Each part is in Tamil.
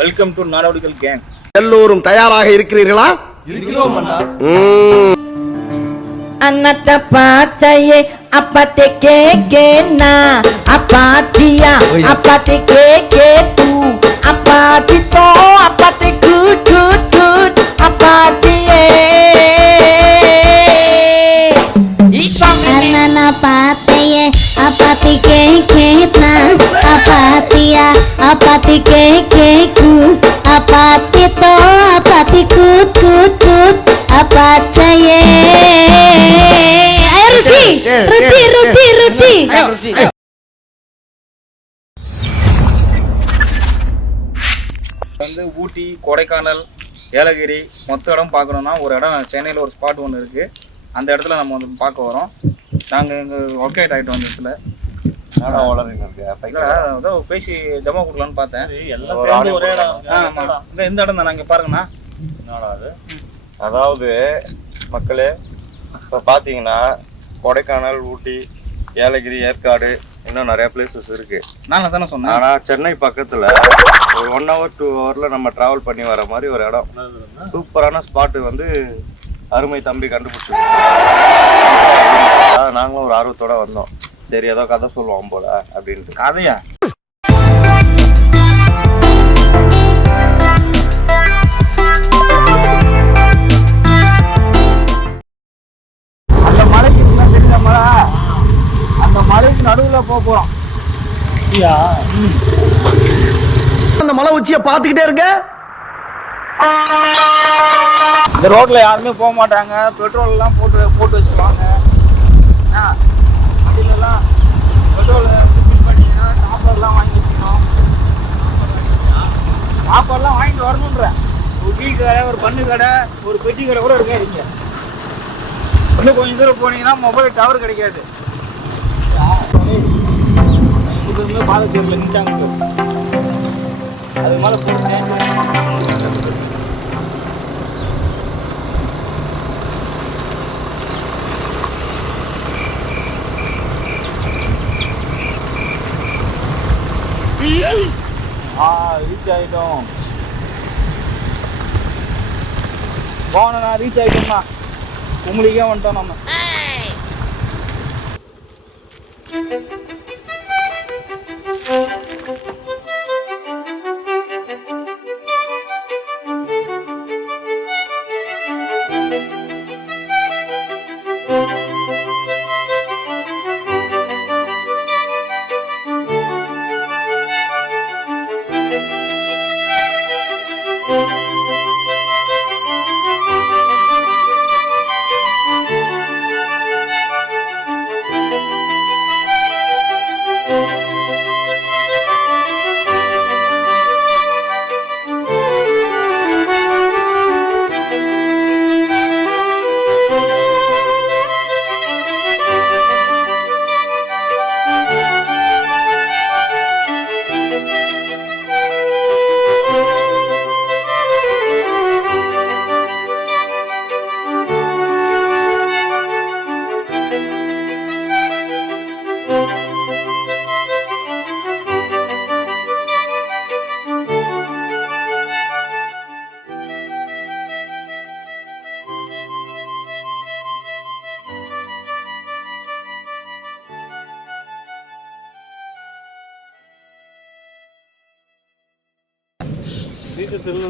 Welcome to Nadodigal gang. எல்லோரும் தயாராக இருக்கிறீர்களா? இருக்கிறோம் அண்ணா. Anata pacaye apate keke na apatia apate keke tu apatito apate good apatie Anana pacaye apate keke na apatia apate keke tu apatito apate good apacaye Ruti. வந்து ஊட்டி, கொடைக்கானல், ஏலகிரி மொத்த இடம் பார்க்கணும்னா ஒரு இடம் சென்னையில் ஒரு ஸ்பாட் ஒன்று இருக்கு. அந்த இடத்துல நம்ம வந்து பார்க்க வரோம். நாங்கள் இங்கே ஒர்க் ஆகிட்டு வந்த இடத்துல பேசி டெமோ கொடுக்கலான்னு பார்த்தேன். இந்த இடம் தான் நாங்கள் பாருங்கண்ணா. அதாவது மக்களே, இப்போ பார்த்தீங்கன்னா கொடைக்கானல், ஊட்டி, ஏலகிரி, ஏற்காடு இன்னும் நிறைய பிளேசஸ் இருக்கு. நான் தானே சொன்னேன். ஆனால் சென்னை பக்கத்தில் ஒரு 1 hour 2 hour நம்ம டிராவல் பண்ணி வர மாதிரி ஒரு இடம், சூப்பரான ஸ்பாட்டு வந்து அருமை தம்பி கண்டுபிடிச்சிருக்கோம். நாங்களும் ஒரு ஆர்வத்தோட வந்தோம். சரி ஏதோ கதை சொல்லுவோம் போல அப்படின்ட்டு. கதையா? அந்த மலைக்கு தெரிஞ்ச மலை, அந்த மலைக்கு நடுவுல போறோம். அந்த மலை உச்சியை பார்த்துக்கிட்டே இருக்க. இந்த ரோட்ல யாருமே போக மாட்டாங்க. பெட்ரோல் எல்லாம் போட்டு வச்சுருவாங்க. அப்படிலாம் பெட்ரோல் ஃபில் பண்ணிங்கன்னா சாப்பாடுலாம் வாங்கி வச்சுக்கணும். சாப்பாடுலாம் வாங்கிட்டு வரணுன்ற ஒரு டீ கடை, ஒரு பண்ணு கடை, ஒரு பெட்டி கடை கூட இருக்காது இங்கே. இன்னும் கொஞ்சம் தூரம் போனீங்கன்னா மொபைல் டவர் கிடைக்காது. பாலத்தூர்ல நின்ட்டாங்க. அது மேலே போட்டேன். ரீச் ஆகிட்டோம். போனா ரீச் ஆகிட்டோம்னா உங்களுக்கே வந்துட்டோம் நம்ம.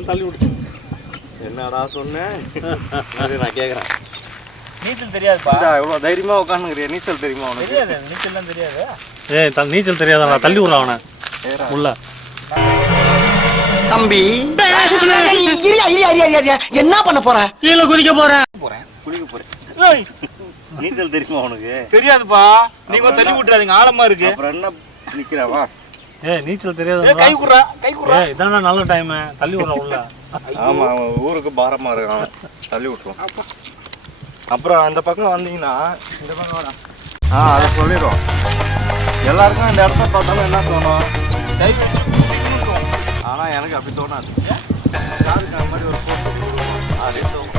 தள்ளி விடுச்சு. என்னடா சொன்னேன்? நான் கேட்குறேன். நீச்சல் தெரியாதுப்பா. இவ்வளோ தைரியமா உட்காந்துக்கிறியா? நீச்சல் தெரியுமா உனக்கு? தெரியாது, நீச்சல்லாம் தெரியாது. நீச்சல் தெரியாதா? தள்ளி விடுறேன் அவனை உள்ள. தம்பி என்ன பண்ண போற? கீழே குதிக்க போறேன். குளிக்க போறேன். நீச்சல் தெரியுமா உனக்கு? தெரியாதுப்பா. நீங்க தள்ளி விட்டுறாதீங்க, ஆழமா இருக்கு. அப்புறம் என்ன நிக்கிறவா? நீச்சல் தெரியாது. கை குடுறா. இதான நல்ல டைம். தள்ளி விடுறேன் உள்ள. ஆமா, அவன் ஊருக்கு பாரமா இருக்கான். தள்ளி விட்டுருவோம். அப்புறம் அந்த பக்கம் வந்தீங்கன்னா இந்த பக்கம் வாடா. அதை சொல்லிடுவோம். எல்லாருக்கும் இந்த இடத்த பார்த்தாலும் என்ன தோணும்? ஆனால் எனக்கு அப்படி தோணாது. யாருக்கு அந்த மாதிரி ஒரு போட்டோ அப்படின்னு தோணும்.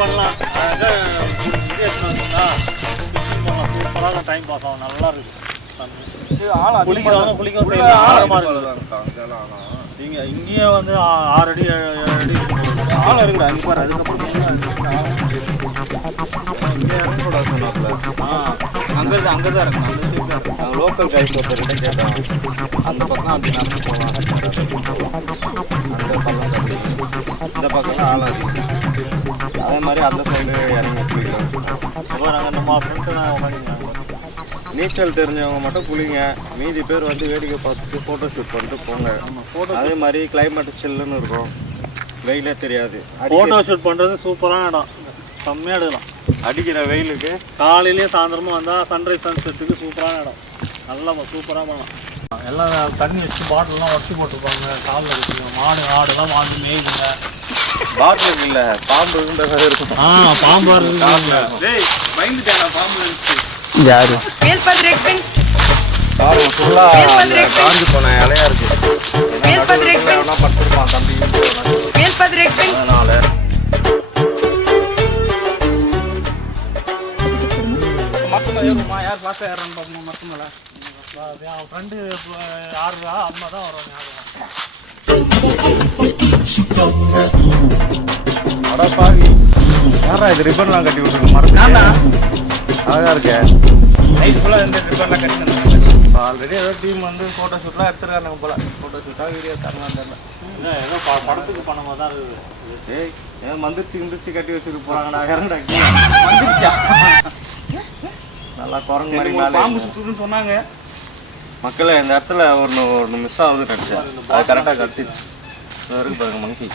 பண்ணலாம். சூப்பரான டைம் பாஸ் ஆகும். நல்லா இருக்கு. குளிக்கிறவங்க குளிக்கவும் செய்யலாம். ஆழமா இருக்கு. இங்கேயே வந்து 6 அடி 7 அடி ஆழம் இருக்குடா அங்கே பாரு. அதுக்கப்புறம் அங்கே தான் இருக்கும். அந்த லோக்கல் கைஸ் ஒருத்தர்கிட்ட கேட்டாங்க, அந்த பக்கம் அப்படி நடந்து போவாங்க, அந்த பக்கம் தள்ளி இந்த பக்கம் ஆழம் இருக்கு. அதே மாதிரி அந்த சைடு இறங்கி குளிக்கிறோம். நாங்கள் நம்ம ஃப்ரெண்ட்ஸ் உட்காந்துருக்காங்க. நீச்சல் தெரிஞ்சவங்க மட்டும் குளிங்க, மீதி பேர் வந்து வேடிக்கை பார்த்துட்டு ஃபோட்டோ ஷூட் பண்ணிட்டு போங்க. அதே மாதிரி கிளைமேட் சில்லுன்னு இருக்கும், வெயிலே தெரியாது. ஃபோட்டோ ஷூட் பண்ணுறது சூப்பரான இடம், செம்மையாக எடுக்கலாம். அடிக்கிற வெயிலுக்கு காலையிலேயே சாயந்தரமும் வந்தால் சன்ரைஸ் சன்செட்டுக்கு சூப்பரான இடம், நல்லா சூப்பராக பண்ணலாம். எல்லாம் தண்ணி வச்சு பாட்டிலெலாம் உடச்சி போட்டுருப்பாங்க, காலில் வச்சுருங்க. ஆடுலாம் வாங்கி மேய்க்குங்க. பாட்டில் இல்லை, பாம்பு இருக்கும். பாம்பு இருக்குங்க. பயந்துட்டேன் பாம்பு இருந்துச்சு. யாரு பாருங்க ஃபுல்லாக காஞ்சி போன இலையா இருக்கு. படுத்துருப்பான் தம்பி, அதனால மரத்துல ஏறுமா? யார் ஃபாஸ்ட்டாக ஏறான்னு பார்ப்போமா மரத்து மேலே? அவன் ஃப்ரெண்டு யாருடா அம்மா தான் வருவாங்க. அடப்பாவி, யாரா இது ரிப்பன்லாம் கட்டி விட்டுருக்கு மரத்துக்கு? அழகா இருக்கே. நைட் ஃபுல்லாக இந்த ரிப்பர்லாம் கட்டி ஆல்ரெடி ஏதோ டீம் வந்து ஃபோட்டோ ஷூட்லாம் எடுத்துருக்காங்க போல. ஃபோட்டோ ஷூட்டாக வீடியோ தரலாம் தெரியல. ஏதோ படத்துக்கு பண்ண மாதிரி தான் இருக்குது. ஏய், ஏன் மந்திரிச்சு கட்டி வச்சுட்டு போகிறாங்கடா, இறண்டா வந்துருச்சா? நல்லா குரங்கு மாதிரி பாம்பு சுற்றுதுன்னு சொன்னாங்க. மக்களே, இந்த இடத்துல ஒன்று மிஸ் ஆகுதுன்னு நினச்சேன், அது கரெக்டாக கட்டி இருக்கு பாருங்க. மங்கி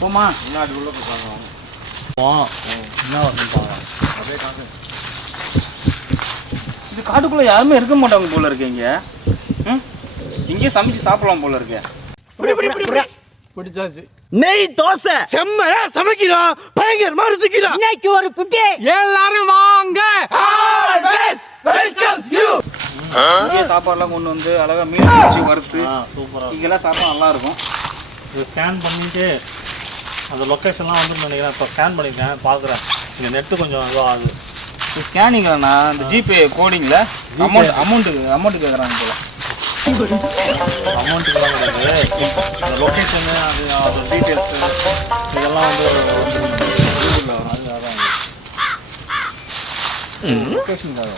போமா முன்னாடி உள்ள போய் என்ன வருதுன்னு அப்படியே காசு. இது காட்டுக்குள்ளே யாருமே இருக்க மாட்டாங்க போல இருக்கு. இங்கே இங்கேயே சமைச்சு சாப்பிடலாம் போல இருக்கு. பிடிச்சாச்சு. நெய் தோசை செம்மையா சமைக்கிறோம், பயங்கரமா ருசிக்கிறோம். இன்னைக்கு ஒரு புட்டி எல்லாரும் வாங்க. Welcomes you. இங்கே சாப்பாடுலாம் கொண்டு வந்து அழகா மீன் வச்சு வறுத்து சூப்பராக இங்கெல்லாம் சாப்பிட்டா நல்லா இருக்கும். இது ஸ்கேன் பண்ணிட்டு அந்த லொக்கேஷன்லாம் வந்து நினைக்கிறேன். இப்போ ஸ்கேன் பண்ணிட்டேன், பார்க்குறேன். இங்கே நெட்டு கொஞ்சம் இதுவாக ஆகுது. ஸ்கேனிங்லண்ணா இந்த ஜிபே கோடிங்கில் அமௌண்ட்டு கேட்குறாங்க போல. அமௌண்ட்டுக்குலாம் கிடையாது, அந்த லொக்கேஷனு அது டீட்டெயில்ஸு இதெல்லாம் வந்து கூகுளில் வரும். அது அதான் லொக்கேஷனுக்காக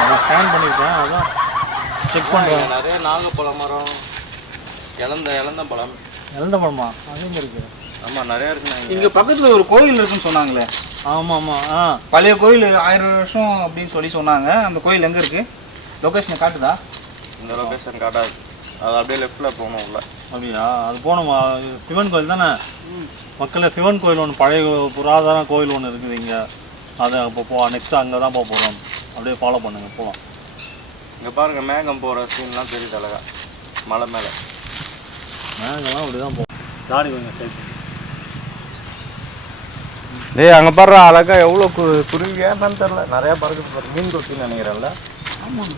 அதை ஸ்கேன் பண்ணியிருக்கேன், அதான் செக் பண்ணுறேன். நிறைய நாகப்பழம் மரம், இளந்த பழம். எந்த பழமா? அது எங்கே இருக்குது? ஆமாம், நிறையா இருக்குண்ணா. இங்கே பக்கத்தில் ஒரு கோயில் இருக்குன்னு சொன்னாங்களே. ஆமாம் ஆமாம். பழைய கோயில் 1000 வருஷம் அப்படின்னு சொல்லி சொன்னாங்க. அந்த கோயில் எங்கே இருக்குது? லொக்கேஷனை காட்டுதா? இந்த லொக்கேஷன் காட்டாது, அது அப்படியே லெஃப்டில் போகணும் உள்ள. அப்படியா? அது போனோமா? சிவன் கோயில் தானே மக்களே. சிவன் கோயில் ஒன்று, பழைய புராதன கோயில் ஒன்று இருக்குது இங்கே. அதை இப்போ நெக்ஸ்ட்டு அங்கே தான் போக போகிறோம். அப்படியே ஃபாலோ பண்ணுங்க, போகலாம். இங்கே பாருங்கள், மேகம் போகிற சீன்லாம் தெரியுது அழகா மலை மேலே. மேங்கெல்லாம் அப்படி தான் போகும். தாடி கொஞ்சம் சேர்த்து. டேய், அங்கே பாரு அழகா எவ்வளோ குருவியான்னு தெரில, நிறையா பறக்குது பாரு. மீன் கொத்தின்னு நினைக்கிறேன்ல. ஆமாம்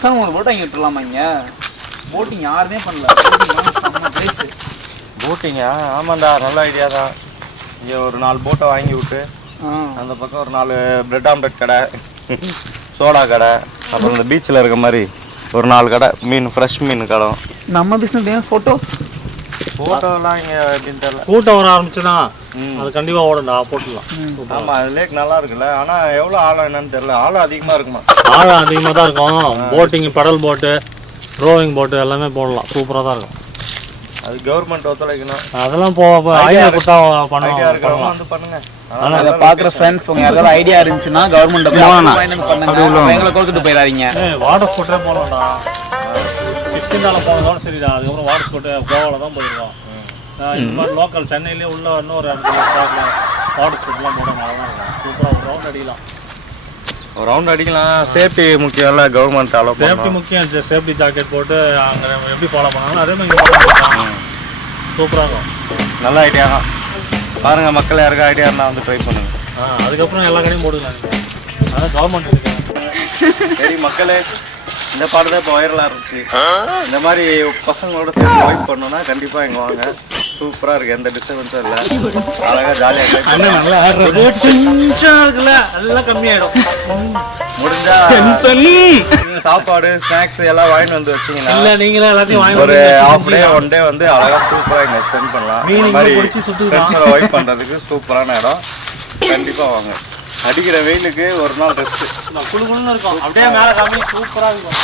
சார், உங்களுக்கு போட்டிங் விட்டுலாமா? இங்கே போட்டிங் யாருமே பண்ணல. போட்டிங்கா? ஆமாண்டா, நல்ல ஐடியா தான். இங்கே ஒரு 4 போட்டை வாங்கி விட்டு அந்த பக்கம் ஒரு 4 பிரெட் ஆம்லெட் கடை, சோடா கடை, அப்புறம் இந்த பீச்சில் இருக்க மாதிரி ஒரு 4 கடை, மீன் ஃப்ரெஷ் மீன் கடை. நம்ம பிஸ்னஸ் ஃபோட்டோலாம் இங்கே எப்படின்னு தெரில. கூட்டம் வர ஆரம்பிச்சுன்னா அது கண்டிப்பாக ஓடண்டா, போட்டுடலாம். ஆமாம், அது லேக் நல்லா இருக்குல்ல, ஆனால் எவ்வளோ ஆழம் என்னன்னு தெரில. ஆழம் அதிகமாக இருக்குமா? ஆழம் அதிகமாக தான் இருக்கும். போட்டிங், பெடல் போட்டு, ரோவிங் போட்டு எல்லாமே போடலாம், சூப்பராக தான் இருக்கும். அது கவர்மெண்ட் ஒத்துழைக்கணும். அதெல்லாம் ஐடியா கொடுத்தா பண்ணுவோம். வந்து பண்ணுங்க. அதை பார்க்குற ஃப்ரெண்ட்ஸ் உங்க யாராவது ஐடியா இருந்துச்சுன்னா கவர்மெண்ட் பண்ணுங்க, எங்களை கோத்துட்டு போயிடாதீங்க. வாட்டர் ஸ்போர்ட்டே போகலாம்டா. கிஷ்கிந்தால போனதோட சரிடா. அதுக்கப்புறம் வாட்டர் ஸ்போர்ட்டு கோவாவில் தான் போயிருக்கோம். இந்த மாதிரி லோக்கல் சென்னையிலே உள்ள இன்னொரு வாட்டர் ஸ்போர்ட்லாம் போடுறாங்க, நல்லா இருக்கும். சூப்பராக ஒரு ரவுண்ட் அடிக்கலாம். ஒரு ரவுண்ட் அடிக்கலாம். சேஃப்டி முக்கியம் இல்லை, கவர்மெண்ட் அலோ பண்ணணும். சேஃப்டி முக்கியம். சேஃப்டி ஜாக்கெட் போட்டு அங்கே எப்படி ஃபாலோ பண்ணாலும் அதே மாதிரி சூப்பராக இருக்கும். நல்ல ஐடியா தான். பாருங்கள், மக்கள் யாருக்கும் ஐடியா இருந்தால் வந்து ட்ரை பண்ணுங்கள். அதுக்கப்புறம் எல்லா கடையும் போடுங்க. அதான் கவர்மெண்ட் இருக்கு. சரி மக்களே, இந்த பாட்டு தான் இப்போ வைரலாக இருந்துச்சு. இந்த மாதிரி பசங்களோட சேர்ந்து வைப் பண்ணோன்னா கண்டிப்பாக இங்கே வாங்க. சூப்பரா இருக்கு, எந்த டிஸ்டர்பன்ஸும் இல்ல. அழகா ஜாலியா அண்ணன் நல்லா ஆடுறது டென்ஷனா இருக்குல்ல எல்லாம் கம்மியாயிடும். முடிஞ்சா சாப்பாடு ஸ்நாக்ஸ் எல்லாம் வாங்கிட்டு வந்து வச்சீங்கன்னா இல்ல நீங்களே எல்லாத்தையும் வாங்கி ஒரு half day 1 day வந்து அழகா சூப்பரா இங்க ஸ்பெண்ட் பண்ணலாம். மீன் இந்த மாதிரி பிடிச்சி சுத்துக்கலாம். வைப் பண்றதுக்கு சூப்பரான இடம். கண்டிப்பா வாங்க. அடிக்கிற வெயிலுக்கு ஒரு நாள் ரெஸ்ட். குளு குளுன்னு இருக்கும். அப்படியே மேல காமி சூப்பரா இருக்கும்.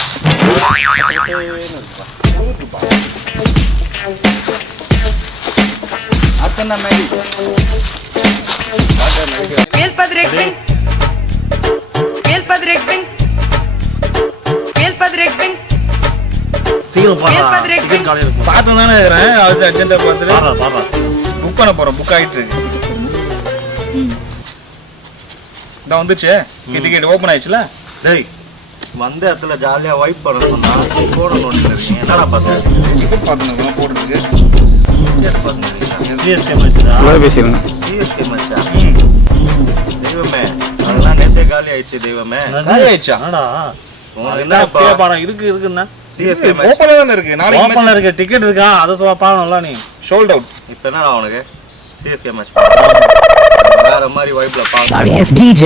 அத்தனை மாதிரி சீக்கிரம் பாருடா. டிக்கெட் காலியா இருக்கும். பார்த்து தானே இருக்கிறேன். அது அர்ஜென்ட்டாக பார்த்துட்டு பாருடா. புக் பண்ண போகிறோம். புக் ஆகிட்டு இருக்கு. இதான் வந்துச்சு. டிக்கெட் ஓப்பன் ஆயிடுச்சுல. டேய் வந்த இடத்துல ஜாலியா வைப் பண்ண சொன்னா போட நோட்டிருக்கீங்க. என்னடா பார்த்தேன் டிக்கெட் பார்த்துன்னு போட்டுருக்கு. சிஎஸ்கே மேட்ச்டா. பேசிருங்க. சிஎஸ்கே மச்சா. தெய்வமே அதெல்லாம் நேத்தே காலி ஆயிடுச்சு. தெய்வமே காலி ஆயிடுச்சா? என்னடா? உனக்கு என்னப்பா பாரு இருக்குன்னா. சிஎஸ்கே மேட்ச் ஓப்பனாக தானே இருக்கு. நாளைக்கு ஓப்பன்ல இருக்க டிக்கெட் இருக்கா? அத பாக்கணும்ல நீ. Sold out. இப்போ என்னடா உனக்கு சிஎஸ்கே மேட்ச் வேற மாதிரி வைப்ல பாக்க. Sorry, it's DJ.